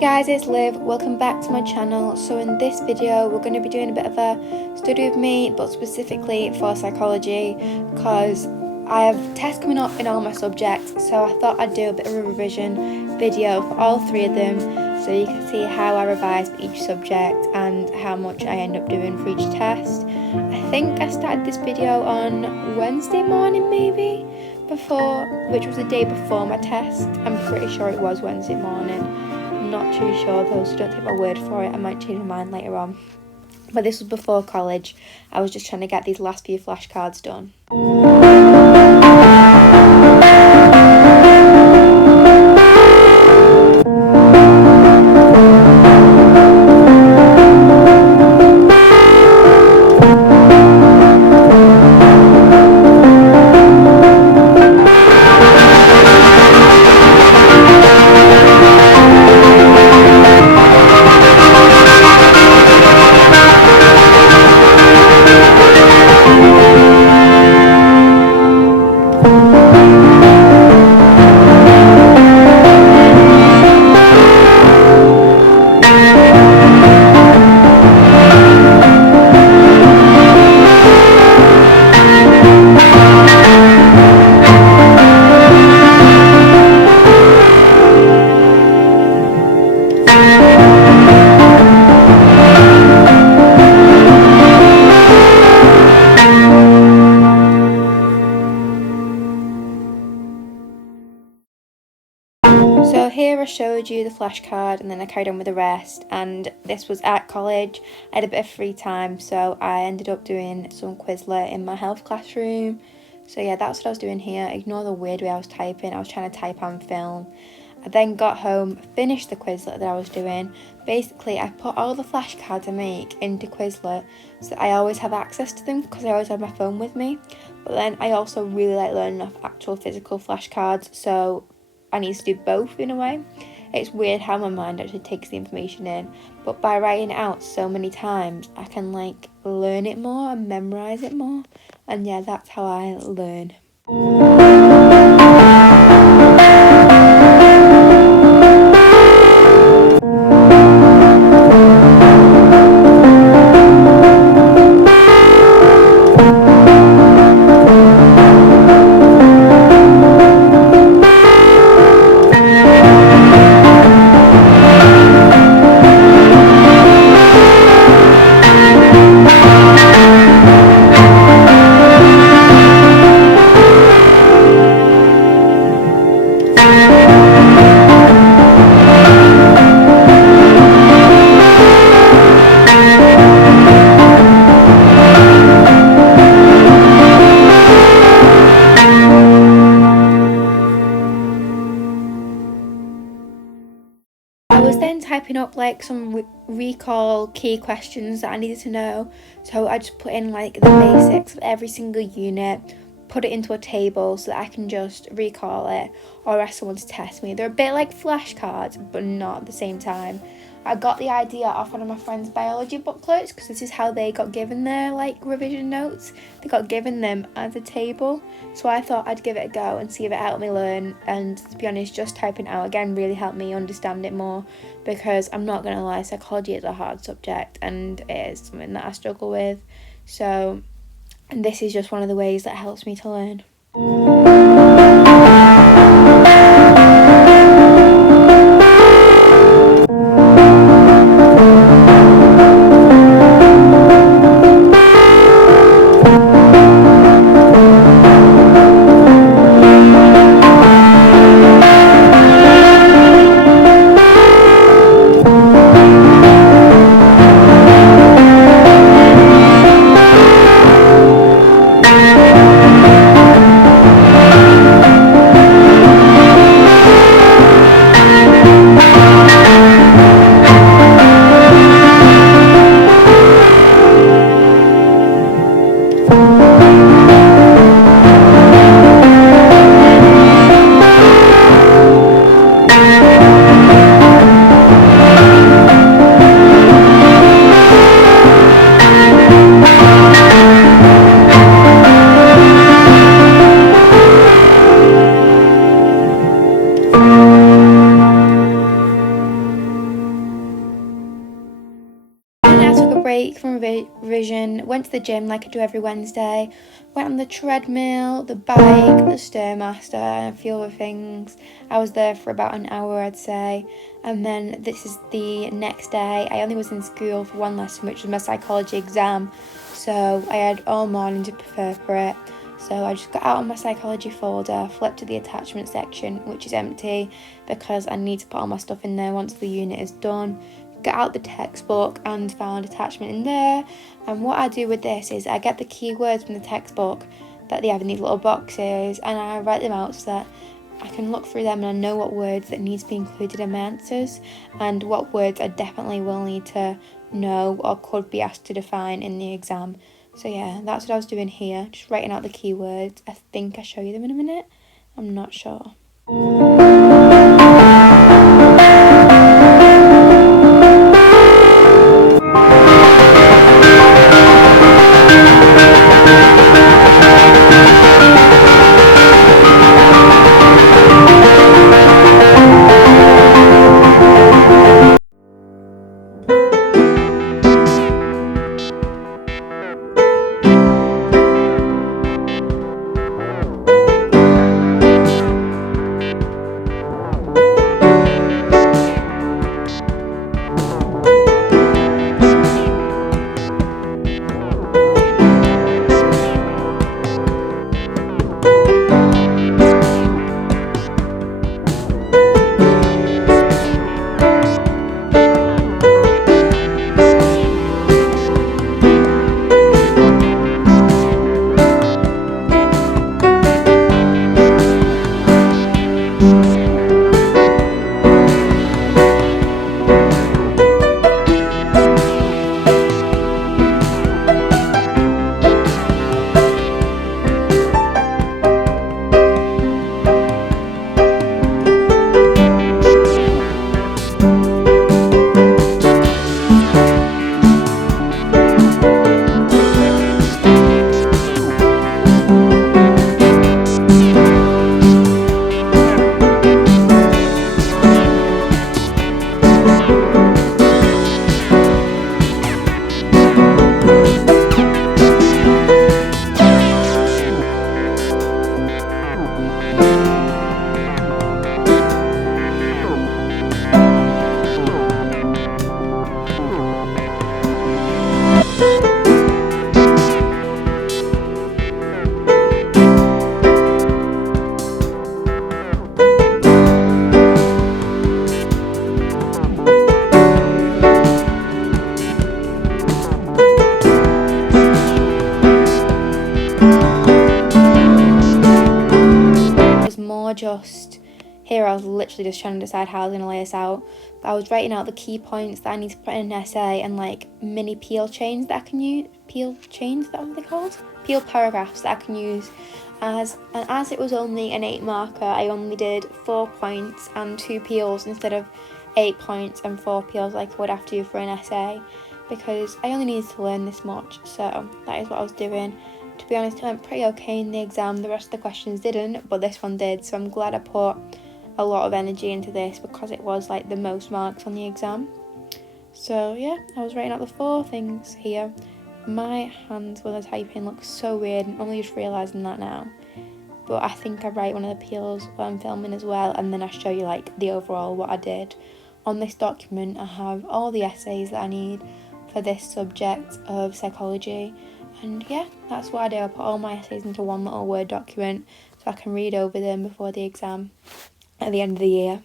Guys, it's Liv. Welcome back to my channel. So in this video we're going to be doing a bit of a study with me, but specifically for psychology, because I have tests coming up in all my subjects, so I thought I'd do a bit of a revision video for all three of them so you can see how I revise for each subject and how much I end up doing for each test. I think I started this video on Wednesday morning maybe, which was the day before my test. I'm pretty sure it was Wednesday morning. I'm not too sure though, so don't take my word for it. I might change my mind later on. But this was before college. I was just trying to get these last few flashcards done. So here I showed you the flashcard and then I carried on with the rest, and this was at college. I had a bit of free time, so I ended up doing some Quizlet in my health classroom. So yeah, that's what I was doing here. Ignore the weird way I was typing. I was trying to type on film. I then got home, finished the Quizlet that I was doing. Basically, I put all the flashcards I make into Quizlet so I always have access to them because I always have my phone with me. But then I also really like learning off actual physical flashcards, so I need to do both in a way. It's weird how my mind actually takes the information in, but by writing it out so many times I can like learn it more and memorize it more, and yeah, that's how I learn. I was then typing up like some recall key questions that I needed to know, so I just put in like the basics of every single unit, put it into a table so that I can just recall it or ask someone to test me. They're a bit like flashcards, but not at the same time. I got the idea off one of my friend's biology booklets because this is how they got given their like revision notes. They got given them as a table, so I thought I'd give it a go and see if it helped me learn. And to be honest, just typing it out again really helped me understand it more, because I'm not gonna lie, psychology is a hard subject and it is something that I struggle with. So, and this is just one of the ways that helps me to learn. break from revision, went to the gym like I do every Wednesday, went on the treadmill, the bike, the Stairmaster and a few other things. I was there for about an hour, I'd say, and then this is the next day. I only was in school for one lesson, which was my psychology exam, so I had all morning to prepare for it. So I just got out of my psychology folder, flipped to the attachment section, which is empty because I need to put all my stuff in there once the unit is done. Got out the textbook and found attachment in there. And what I do with this is I get the keywords from the textbook that they have in these little boxes and I write them out so that I can look through them and I know what words that need to be included in my answers and what words I definitely will need to know or could be asked to define in the exam. So yeah, that's what I was doing here, just writing out the keywords. I think I'll show you them in a minute. I'm not sure. Just here I was literally just trying to decide how I was going to lay this out, but I was writing out the key points that I need to put in an essay and like mini peel chains that I can use. Peel chains, is that what they're called? Peel paragraphs that I can use as it was only an 8 marker, I only did 4 points and 2 peels instead of 8 points and 4 peels like I would have to do for an essay, because I only needed to learn this much. So that is what I was doing. To be honest, I went pretty okay in the exam. The rest of the questions didn't, but this one did, so I'm glad I put a lot of energy into this because it was like the most marks on the exam. So yeah, I was writing out the 4 things here. My hands when I typing look so weird, I'm only just realising that now. But I think I write one of the peels while I'm filming as well, and then I show you like the overall what I did. On this document I have all the essays that I need for this subject of psychology. And yeah, that's what I do. I put all my essays into one little Word document so I can read over them before the exam at the end of the year.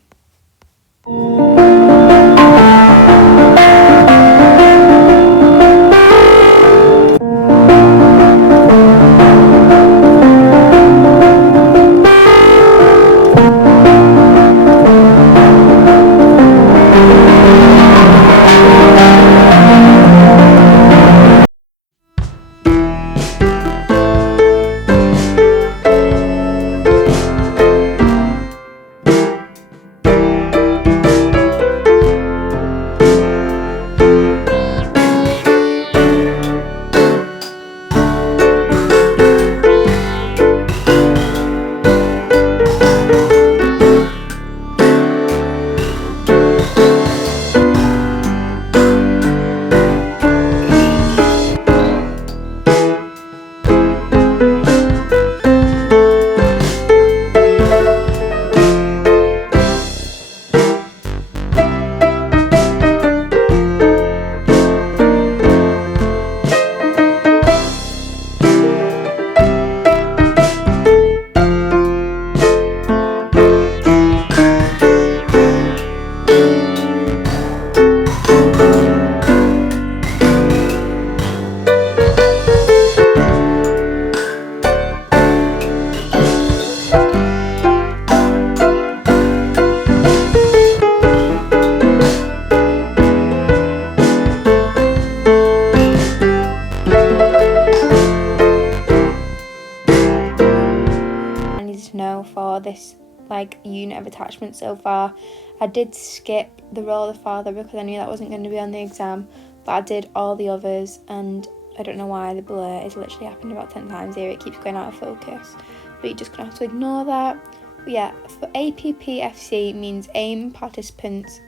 like unit of attachment so far. I did skip the role of the father because I knew that wasn't going to be on the exam, but I did all the others, and I don't know why the blur is literally happened about 10 times here. It keeps going out of focus, but you're just going to have to ignore that. But yeah, for APPFC means aim, participants,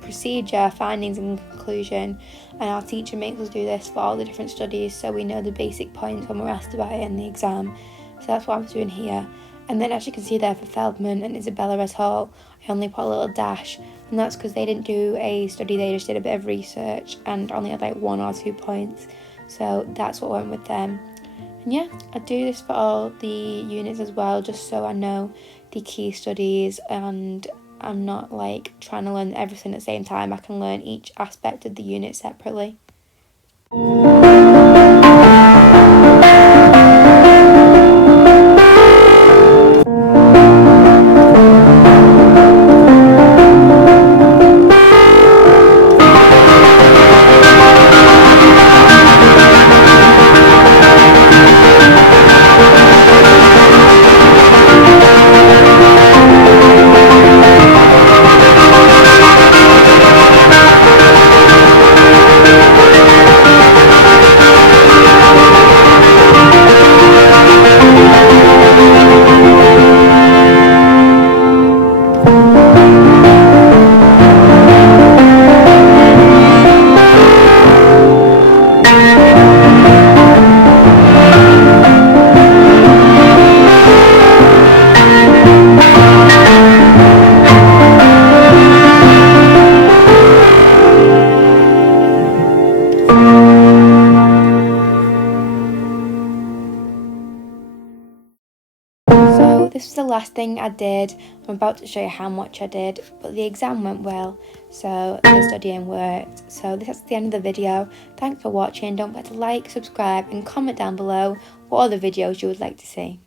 procedure, findings and conclusion, and our teacher makes us do this for all the different studies so we know the basic points when we're asked about it in the exam. So that's what I'm doing here. And then, as you can see there, for Feldman and Isabella et al, I only put a little dash, and that's because they didn't do a study, they just did a bit of research and only had like 1 or 2 points, so that's what went with them. And yeah, I do this for all the units as well, just so I know the key studies and I'm not like trying to learn everything at the same time. I can learn each aspect of the unit separately. So this was the last thing I did. I'm about to show you how much I did, but the exam went well, so the studying worked. So this is the end of the video. Thanks for watching. Don't forget to like, subscribe and comment down below what other videos you would like to see.